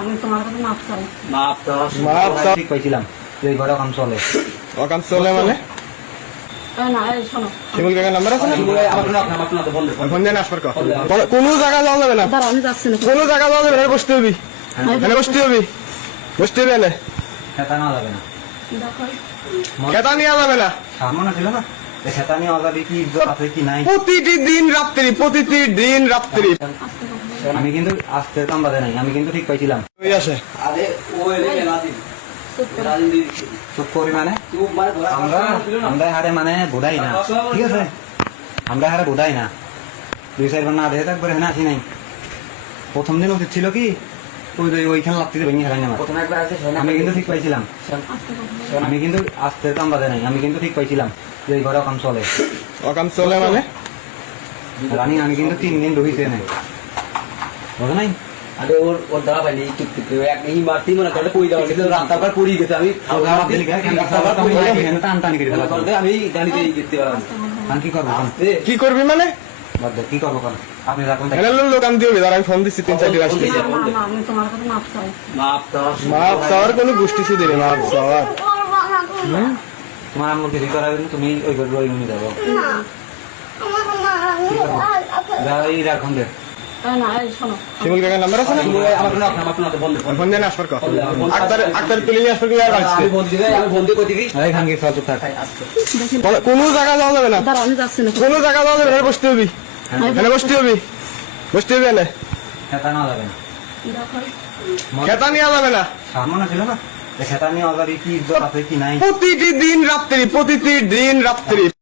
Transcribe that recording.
আমি তোমার কাছে মাফ চাই। মাপ চাও। ঠিক পাইছিলাম যে এই ঘরে কাম চলে। কাম চলে মানে না এই শোনো, শিমুল কাকার নাম্বার আছে না? ফোন দেন আসবার কর। কোনো জায়গা যাওয়া যাবে না, দাঁড়াও আমি যাচ্ছি না। কোনো জায়গা যাওয়া যাবে না, বসতে হবি, এখানে বসতে হবি, বসতে হবে এনে। খেতা নেওয়া যাবে না, দেখো খেতা নেওয়া যাবে না। সামনে ছিল না খেতা নিয়ে যাবে কি ইজ্জত আছে কি নাই। প্রতিটি দিন রাত্রি, প্রতিটি দিন রাত্রি আমি কিন্তু আসতে কাম বাদে নাই, আমি কিন্তু ঠিক পাইছিলাম। ওই আসে চুপ করি মানে আমরা আমরা হারে মানে বোধাই না, ঠিক আছে আমরা হারে বোধাই না। 2-4 না দেখে থাকবে হেনা আসি নাই। প্রথম দিন উচিত ছিল কি ওইখানে লাগতে ভেঙে হেরাই নামা। আমি কিন্তু ঠিক পাইছিলাম, আমি কিন্তু আসতে কাম বাদে নাই, আমি কিন্তু ঠিক পাইছিলাম যে এই ঘরে কাম চলে। কাম চলে মানে রানিং আমি কিন্তু 3 দিন রহিছে নাই, বুঝো নাই। আরে ওর দ্বারা পাইনি এই মাটি মনে করে পড়ে যাওয়া কিন্তু রাস্তার পর পড়ে গেছে। আমি আমি গাড়িতে যেতে পারলাম। কি করবো কি করবি মানে কি করবো আপনি রাখুন। লোকান দিয়ে দাঁড়া, আমি ফোন দিচ্ছি 3-4 দিন আসলে। আমি তোমার কাছে মাফ চাই। মাপ চাওয়ার কোনো গোষ্ঠী শুধু নেই, মাপ চাওয়ার। তোমার আম্মুর কিছু করাবে না, তুমি ওই ঘরে ওই রুমে যাবো। এই রাখুন দে। না এই শোনো, শিমুল কাকার নাম্বার আছে না? ফোন দেন আসবার কর। আক্তার তুলিয়ে আসবার কি আর আসছে? আমি ফোন দিয়ে করতে এই খান কি সব চুপ থাক। কোনো জায়গা যাওয়া যাবে না, দাঁড়াও আমি যাচ্ছি না। কোনো জায়গা যাওয়া যাবে না, বসতে হবি, এখানে বসতে হবি, বসতে হবি এনে। খেতা নেওয়া যাবে না, দেখো খেতা নেওয়া যাবে না। সামনে ছিল না খেতা নিয়ে যাবে কি ইজ্জত আছে কি নাই। প্রতিটি দিন রাত্রি, প্রতিটি দিন রাত্রি